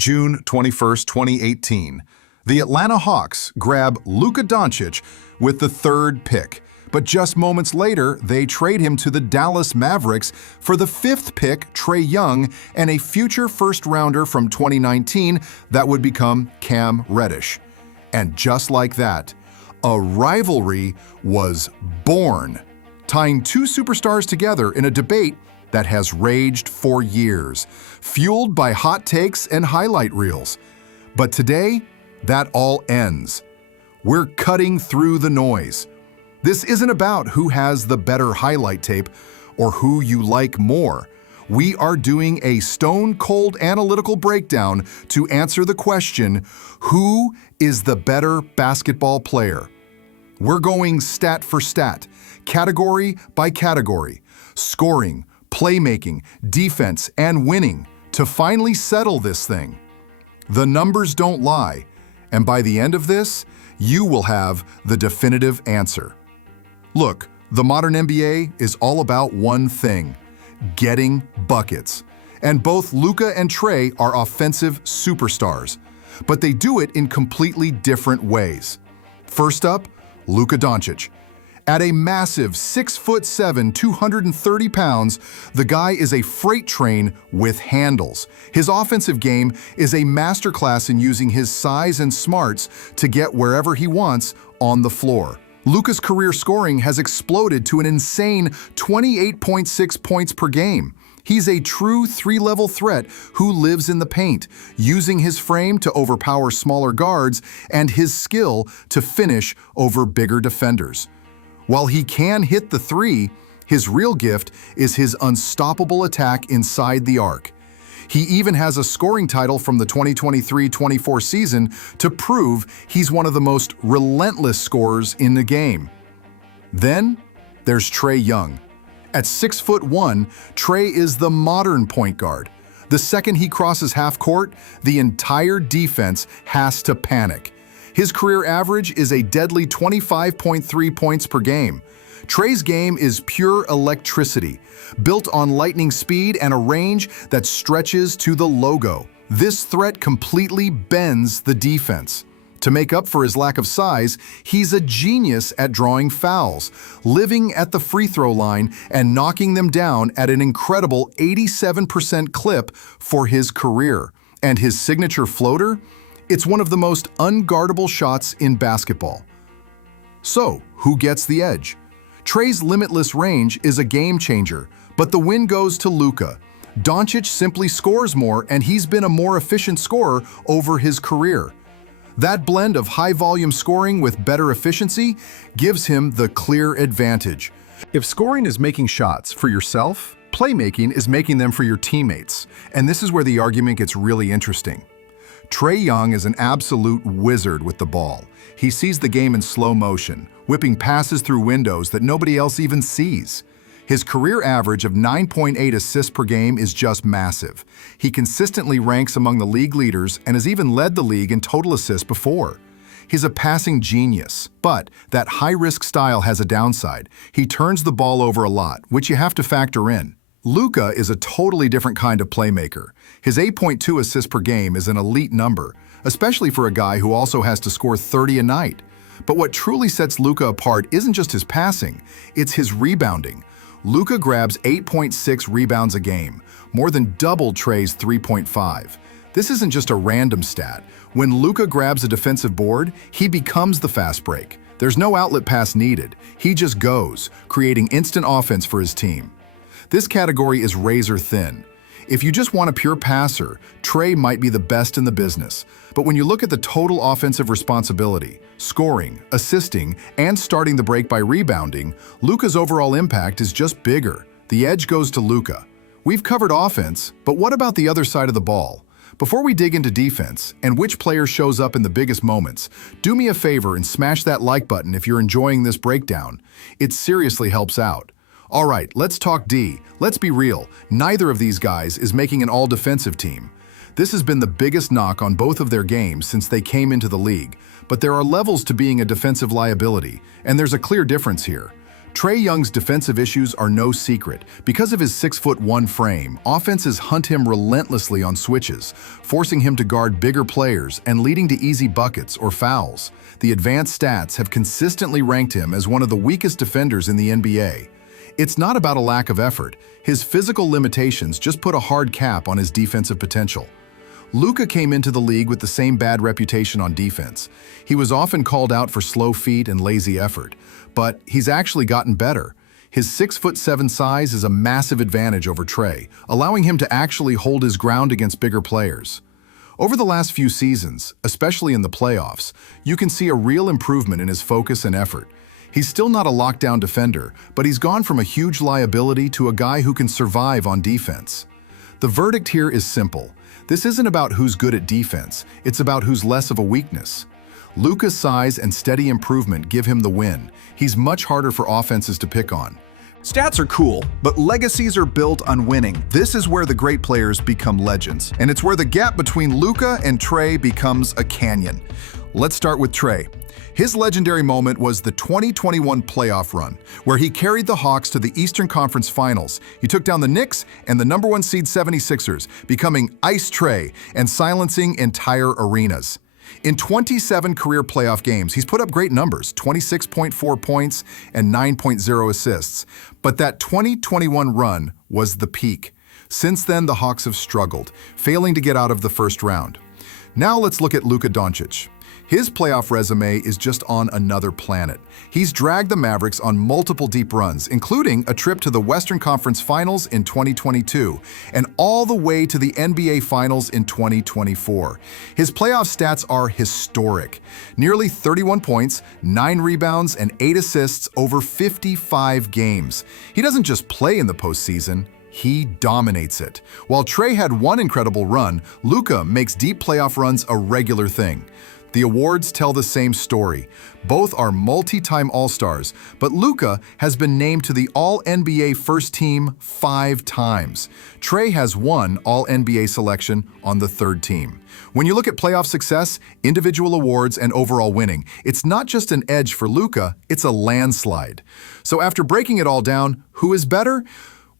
June 21st, 2018. The Atlanta Hawks grab Luka Dončić with the third pick, but just moments later, they trade him to the Dallas Mavericks for the fifth pick, Trae Young, and a future first-rounder from 2019 that would become Cam Reddish. And just like that, a rivalry was born, tying two superstars together in a debate that has raged for years, fueled by hot takes and highlight reels. But today, that all ends. We're cutting through the noise. This isn't about who has the better highlight tape or who you like more. We are doing a stone-cold analytical breakdown to answer the question, who is the better basketball player? We're going stat for stat, category by category, scoring, playmaking, defense, and winning to finally settle this thing. The numbers don't lie, and by the end of this, you will have the definitive answer. Look, the modern NBA is all about one thing: getting buckets. And both Luka and Trae are offensive superstars, but they do it in completely different ways. First up, Luka Dončić. At a massive 6'7", 230 pounds, the guy is a freight train with handles. His offensive game is a masterclass in using his size and smarts to get wherever he wants on the floor. Luka's career scoring has exploded to an insane 28.6 points per game. He's a true three-level threat who lives in the paint, using his frame to overpower smaller guards and his skill to finish over bigger defenders. While he can hit the three, his real gift is his unstoppable attack inside the arc. He even has a scoring title from the 2023-24 season to prove he's one of the most relentless scorers in the game. Then there's Trae Young. At 6'1", Trae is the modern point guard. The second he crosses half court, the entire defense has to panic. His career average is a deadly 25.3 points per game. Trae's game is pure electricity, built on lightning speed and a range that stretches to the logo. This threat completely bends the defense. To make up for his lack of size, he's a genius at drawing fouls, living at the free throw line and knocking them down at an incredible 87% clip for his career. And his signature floater? It's one of the most unguardable shots in basketball. So, who gets the edge? Trae's limitless range is a game changer, but the win goes to Luka. Dončić simply scores more, and he's been a more efficient scorer over his career. That blend of high-volume scoring with better efficiency gives him the clear advantage. If scoring is making shots for yourself, playmaking is making them for your teammates. And this is where the argument gets really interesting. Trae Young is an absolute wizard with the ball. He sees the game in slow motion, whipping passes through windows that nobody else even sees. His career average of 9.8 assists per game is just massive. He consistently ranks among the league leaders and has even led the league in total assists before. He's a passing genius, but that high-risk style has a downside. He turns the ball over a lot, which you have to factor in. Luka is a totally different kind of playmaker. His 8.2 assists per game is an elite number, especially for a guy who also has to score 30 a night. But what truly sets Luka apart isn't just his passing, it's his rebounding. Luka grabs 8.6 rebounds a game, more than double Trae's 3.5. This isn't just a random stat. When Luka grabs a defensive board, he becomes the fast break. There's no outlet pass needed. He just goes, creating instant offense for his team. This category is razor thin. If you just want a pure passer, Trae might be the best in the business. But when you look at the total offensive responsibility, scoring, assisting, and starting the break by rebounding, Luka's overall impact is just bigger. The edge goes to Luka. We've covered offense, but what about the other side of the ball? Before we dig into defense and which player shows up in the biggest moments, do me a favor and smash that like button if you're enjoying this breakdown. It seriously helps out. All right, let's talk D. Let's be real, neither of these guys is making an all-defensive team. This has been the biggest knock on both of their games since they came into the league, but there are levels to being a defensive liability, and there's a clear difference here. Trae Young's defensive issues are no secret. Because of his 6'1" frame, offenses hunt him relentlessly on switches, forcing him to guard bigger players and leading to easy buckets or fouls. The advanced stats have consistently ranked him as one of the weakest defenders in the NBA. It's not about a lack of effort. His physical limitations just put a hard cap on his defensive potential. Luka came into the league with the same bad reputation on defense. He was often called out for slow feet and lazy effort, but he's actually gotten better. His 6'7" size is a massive advantage over Trae, allowing him to actually hold his ground against bigger players. Over the last few seasons, especially in the playoffs, you can see a real improvement in his focus and effort. He's still not a lockdown defender, but he's gone from a huge liability to a guy who can survive on defense. The verdict here is simple. This isn't about who's good at defense, it's about who's less of a weakness. Luka's size and steady improvement give him the win. He's much harder for offenses to pick on. Stats are cool, but legacies are built on winning. This is where the great players become legends, and it's where the gap between Luka and Trae becomes a canyon. Let's start with Trae. His legendary moment was the 2021 playoff run, where he carried the Hawks to the Eastern Conference Finals. He took down the Knicks and the #1 seed 76ers, becoming Ice Trae and silencing entire arenas. In 27 career playoff games, he's put up great numbers, 26.4 points and 9.0 assists. But that 2021 run was the peak. Since then, the Hawks have struggled, failing to get out of the first round. Now let's look at Luka Dončić. His playoff resume is just on another planet. He's dragged the Mavericks on multiple deep runs, including a trip to the Western Conference Finals in 2022, and all the way to the NBA Finals in 2024. His playoff stats are historic. Nearly 31 points, 9 rebounds, and 8 assists over 55 games. He doesn't just play in the postseason, he dominates it. While Trae had one incredible run, Luka makes deep playoff runs a regular thing. The awards tell the same story. Both are multi-time All-Stars, but Luka has been named to the All-NBA First Team 5 times. Trae has one All-NBA selection on the third team. When you look at playoff success, individual awards, and overall winning, it's not just an edge for Luka, it's a landslide. So after breaking it all down, who is better?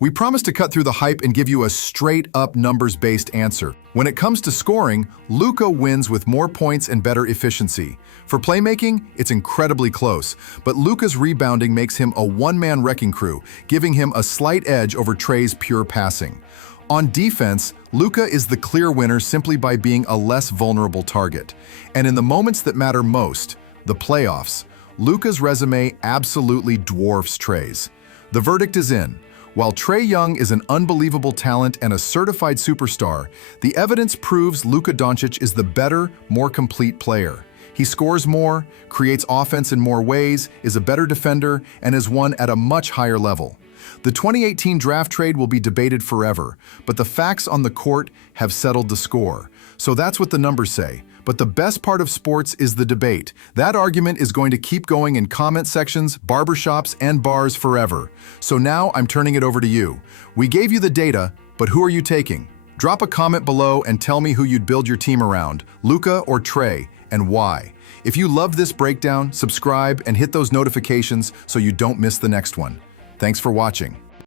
We promise to cut through the hype and give you a straight-up numbers-based answer. When it comes to scoring, Luka wins with more points and better efficiency. For playmaking, it's incredibly close, but Luka's rebounding makes him a one-man wrecking crew, giving him a slight edge over Trae's pure passing. On defense, Luka is the clear winner simply by being a less vulnerable target. And in the moments that matter most, the playoffs, Luka's resume absolutely dwarfs Trae's. The verdict is in. While Trae Young is an unbelievable talent and a certified superstar, the evidence proves Luka Dončić is the better, more complete player. He scores more, creates offense in more ways, is a better defender, and has won at a much higher level. The 2018 draft trade will be debated forever, but the facts on the court have settled the score. So that's what the numbers say. But the best part of sports is the debate. That argument is going to keep going in comment sections, barbershops, and bars forever. So now I'm turning it over to you. We gave you the data, but who are you taking? Drop a comment below and tell me who you'd build your team around, Luka or Trae, and why. If you loved this breakdown, subscribe and hit those notifications so you don't miss the next one. Thanks for watching.